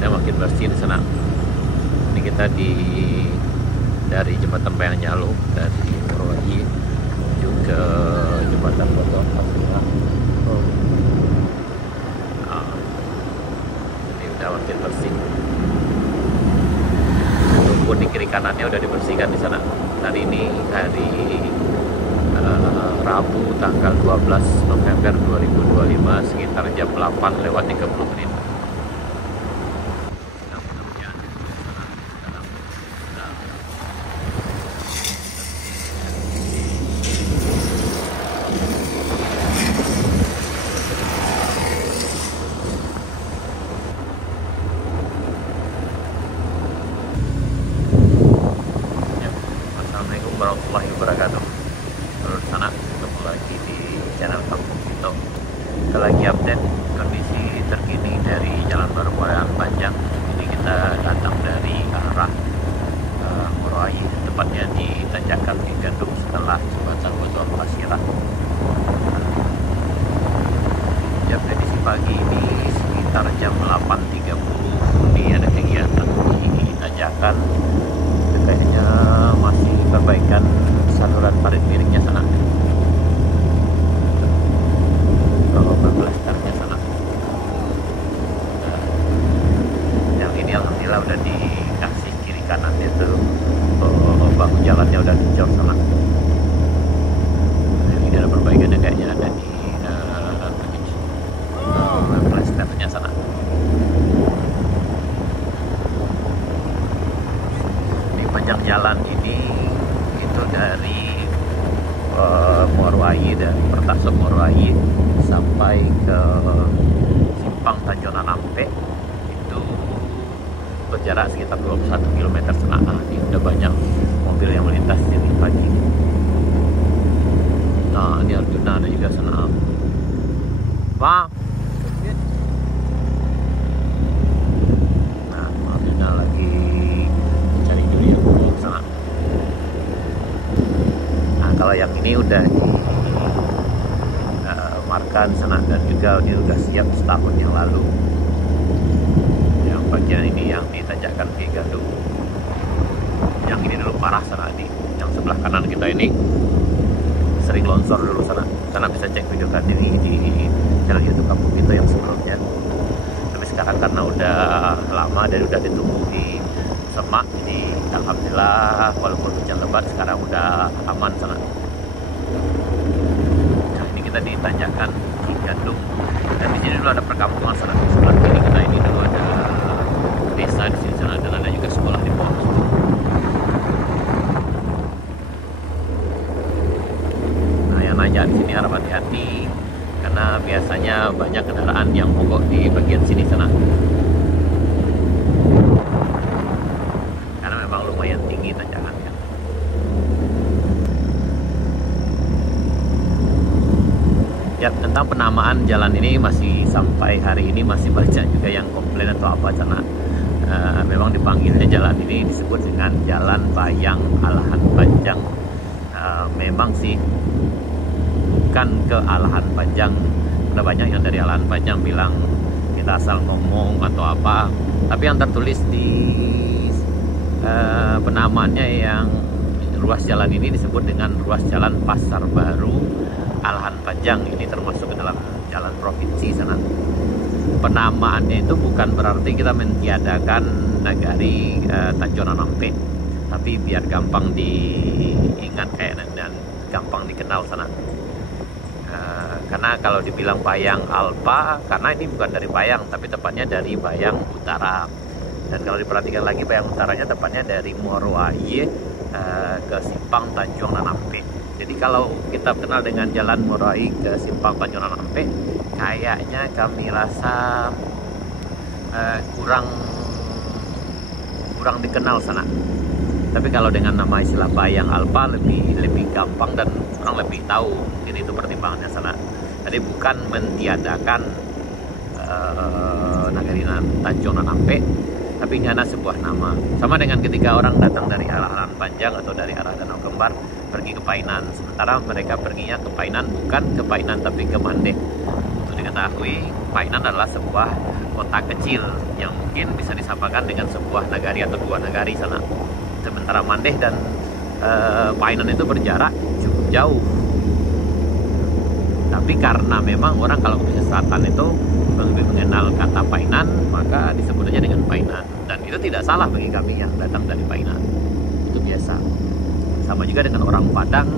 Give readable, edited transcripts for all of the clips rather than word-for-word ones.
jalannya makin bersih di sana. Ini kita dari jembatan Bayang Nyalu, dari Morowayi menuju ke jembatan Botol Pasirah. Ini udah makin bersih. Rumput di kiri kanannya udah dibersihkan di sana. Hari ini hari Rabu tanggal 12 November 2025 sekitar jam 8:30. Assalamualaikum warahmatullahi wabarakatuh. Menurut sana ketemu lagi di channel Kampung Kito. Kita lagi update kondisi terkini dari Jalan Baru Muara Panjang. Ini kita datang dari arah Morowayi, tepatnya di tanjakan di Gandung setelah jembatan Botol Pasirah. Jam prediksi pagi ini sekitar jam 8.30 ini ada kegiatan di tanjakan. Kayaknya masih perbaikan saluran parit miringnya sana, kalau berbelasternya sana. Yang ini alhamdulillah udah dikasih kiri kanan itu, bahu jalannya udah dicor sana. Ini ada perbaikannya, kayaknya ada di belasternya sana. Panjang jalan ini itu dari Morowayi, dari Pertasok Morowayi sampai ke Simpang Tanjonan Ampe itu berjarak sekitar 21 km setengah. Ini udah banyak mobil yang melintas ini pagi. Nah, ini Arjuna ada juga sana. Bang. Nah, Arjuna lagi sana. Nah, kalau yang ini udah dimarkan sana, dan juga ini udah siap setahun yang lalu. Yang bagian ini yang ditanjakan ke Gandung. Yang ini dulu parah sana, yang sebelah kanan kita ini sering longsor dulu sana. Sana bisa cek video ini di channel YouTube Kampung Kito yang sebelumnya. Tapi sekarang karena udah lama dan udah ditumbuhi semak, jadi alhamdulillah walaupun hujan lebat sekarang udah aman sana. Nah, ini kita ditanjakan di Gandung, dan di sini dulu ada perkampungan sana. Sebelah kiri kita ini dulu ada desa di sini sana, dan ada juga sekolah di bawah. Nah, yang nanya di sini harap hati-hati karena biasanya banyak kendaraan yang mogok di bagian sini sana. Lumayan tinggi tanjakannya. Ya, tentang penamaan jalan ini masih sampai hari ini masih banyak juga yang komplain atau apa karena memang dipanggilnya jalan ini disebut dengan Jalan Bayang Alahan Panjang. Memang sih bukan ke Alahan Panjang, karena banyak yang dari Alahan Panjang bilang kita asal ngomong atau apa, tapi yang tertulis di penamaannya yang ruas jalan ini disebut dengan ruas jalan Pasar Baru Alahan Panjang. Ini termasuk ke dalam jalan provinsi sana. Penamaannya itu bukan berarti kita mentiadakan nagari Tanjonan Ampe, tapi biar gampang diingat dan gampang dikenal sana. Karena kalau dibilang Bayang Alpa, karena ini bukan dari Bayang tapi tepatnya dari Bayang Utara. Dan kalau diperhatikan lagi Bayang Utaranya tepatnya dari Morowayi ke Simpang Tanjonan Ampe. Jadi kalau kita kenal dengan jalan Morowayi ke Simpang Tanjonan Ampe, kayaknya kami rasa kurang dikenal sana. Tapi kalau dengan nama istilah Bayang Alpa lebih gampang dan orang lebih tahu. Jadi itu pertimbangannya sana. Jadi bukan mentiadakan nagari Tanjonan Ampe, tapi ini hanya sebuah nama. Sama dengan ketika orang datang dari arah Alahan Panjang atau dari arah Danau Kembar pergi ke Painan, sementara mereka perginya ke Painan bukan ke Painan tapi ke Mandeh. Itu dikatakan ketahui, Painan adalah sebuah kota kecil yang mungkin bisa disamakan dengan sebuah nagari atau dua nagari sana. Sementara Mandeh dan Painan itu berjarak cukup jauh. Tapi karena memang orang kalau ke selatan itu lebih mengenal kata Painan, maka disebut aja dengan Painan. Dan itu tidak salah bagi kami yang datang dari Painan. Itu biasa. Sama juga dengan orang Padang,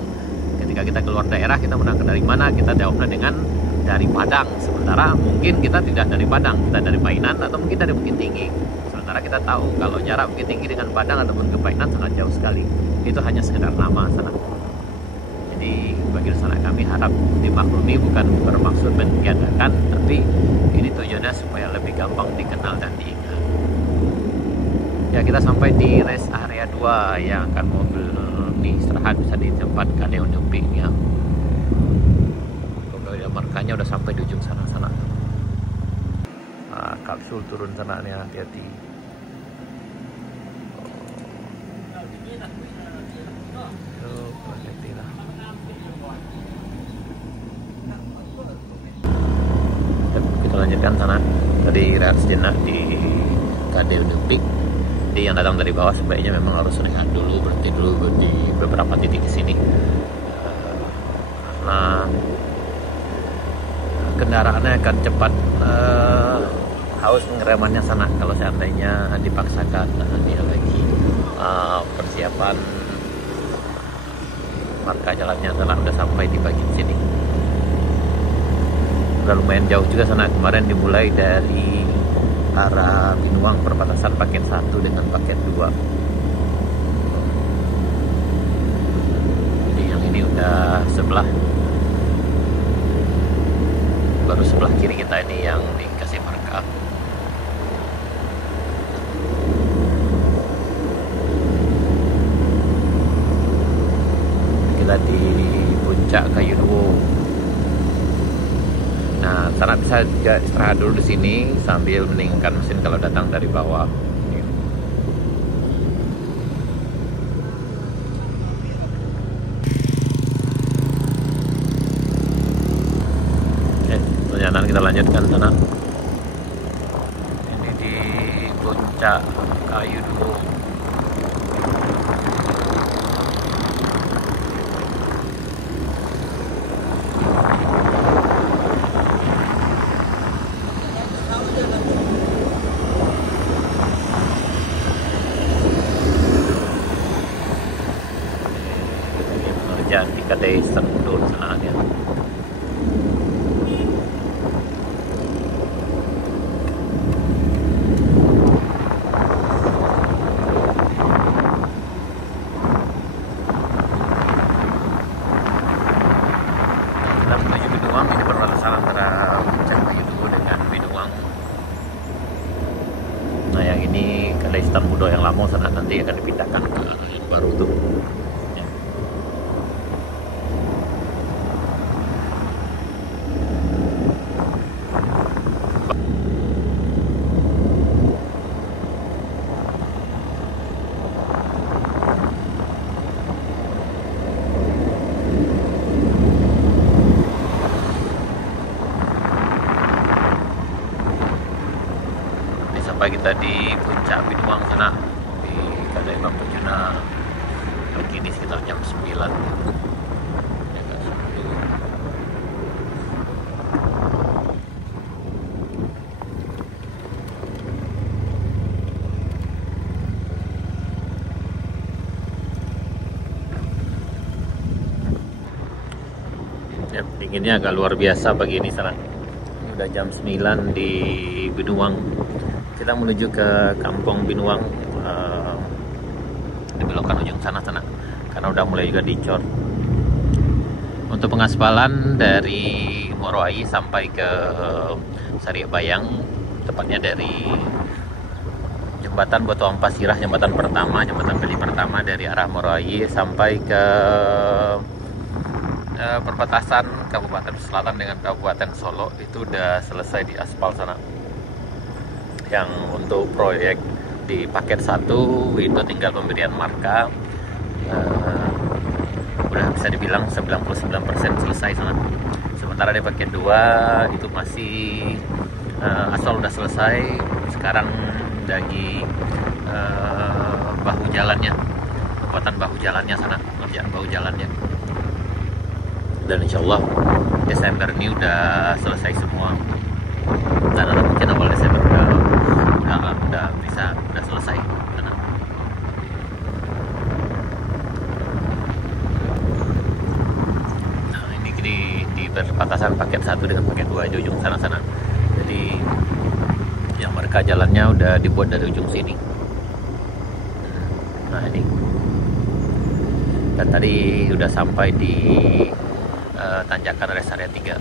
ketika kita keluar daerah, kita menang dari mana, kita jawabnya dengan dari Padang. Sementara mungkin kita tidak dari Padang, kita dari Painan atau mungkin dari Bukit Tinggi. Sementara kita tahu kalau jarak Bukit Tinggi dengan Padang ataupun ke Painan sangat jauh sekali. Itu hanya sekedar nama sana. Jadi bagi sana kami harap dimaklumi, bukan bermaksud mentiadakan, tapi ini tujuannya supaya lebih gampang dikenal dan diingat. Ya, kita sampai di rest area 2 yang akan mobil nih istirahat bisa di tempat Kadeo Nuping ya. Kalau markanya udah sampai di ujung sana-sana. Nah, kapsul turun sana nih, hati-hati. Kita lanjutkan sana. Tadi rehat sejenak di Kadeo Nuping. Jadi yang datang dari bawah sebaiknya memang harus rehat dulu, berhenti dulu di beberapa titik di sini. Karena kendaraannya akan cepat haus pengeremannya sana kalau seandainya dipaksakan. Dia lagi persiapan marka jalannya sana udah sampai di bagian sini. Udah lumayan jauh juga sana, kemarin dimulai dari arah Binuang perbatasan paket 1 dengan paket 2. Jadi yang ini udah sebelah, baru sebelah kiri kita ini yang dikasih marka. Kita di puncak Kayu Duo. Nah, sana bisa juga istirahat dulu di sini sambil meninggikan mesin kalau datang dari bawah. Oke, perjalanan kita lanjutkan sana. Ini di puncak Kayu Duo. Di Kadai Sendul sana ya. Kita menuju Binuang, ini perbatasan antara puncak Kayu Duo dengan Binuang. Nah, yang ini Kadai Sendul yang lama sana nanti akan dipindahkan ke yang baru tuh. Sampai kita di puncak Binuang sana di Kadai Bapujuna pagi ini sekitar jam 9. Ya, dinginnya agak luar biasa pagi ini sana. Ini udah jam 9 di Binuang. Kita menuju ke Kampung Binuang, dibelokkan ujung sana karena udah mulai juga dicor. Untuk pengaspalan dari Moroai sampai ke Sariak Bayang, tepatnya dari jembatan Batu Ampas Sirah, jembatan kali pertama dari arah Moroai sampai ke perbatasan Kabupaten Selatan dengan Kabupaten Solo, itu udah selesai di aspal sana. Yang untuk proyek di paket 1 itu tinggal pemberian marka, udah bisa dibilang 99% selesai sana. Sementara di paket 2 itu masih asal udah selesai, sekarang lagi bahu jalannya, kekuatan bahu jalannya sana, kerjaan bahu jalannya. Dan insya Allah Desember ini udah selesai semua, dan mungkin awal Desember udah selesai. Nah ini di perbatasan paket 1 dengan paket 2 di ujung sana. Jadi yang mereka jalannya udah dibuat dari ujung sini. Nah ini, dan tadi udah sampai di tanjakan rest area 3.